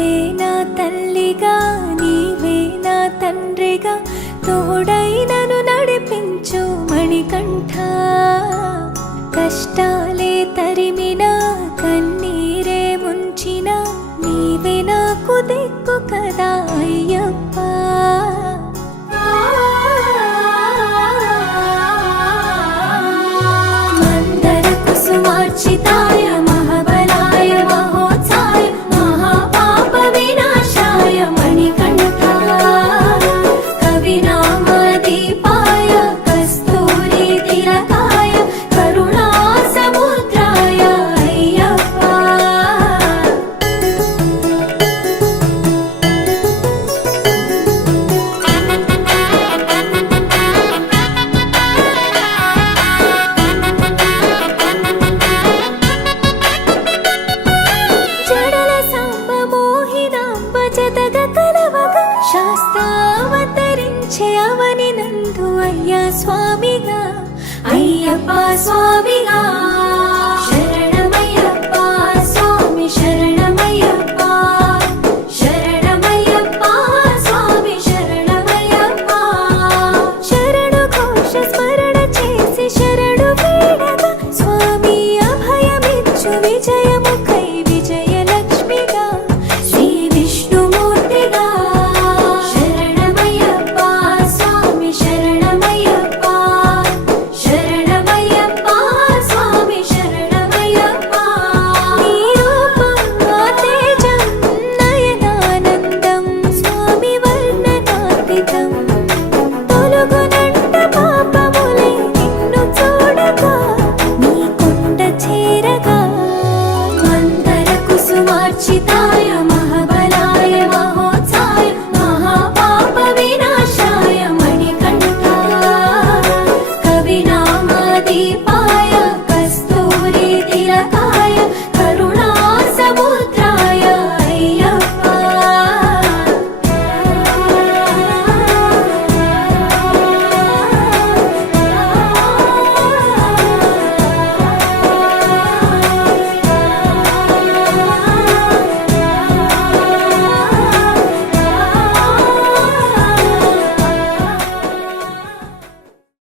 నీవే నా తల్లిగా నీవే నా తండ్రిగా తోడై నన్ను నడిపించు మణికంఠ. కష్టాలే తరిమినా కన్నీరే ముంచినా నీవే నాకు దిక్కు కదా అయ్యప్ప. మందర కుసుమార్చితాయ మహాబలాయ మహోత్సాయ మహాపాప వినాశాయ మణికంఠ. కవినామదీపాయ కస్తూరి తిలకాయ కరుణా సముద్రాయ అయ్యప్ప. జడల సాంబ మోహినాంబ జతగ కలవగ శాస్త్రావతరించే అవని నందు అయ్యా స్వామిగా అయ్యప్ప స్వామిగా.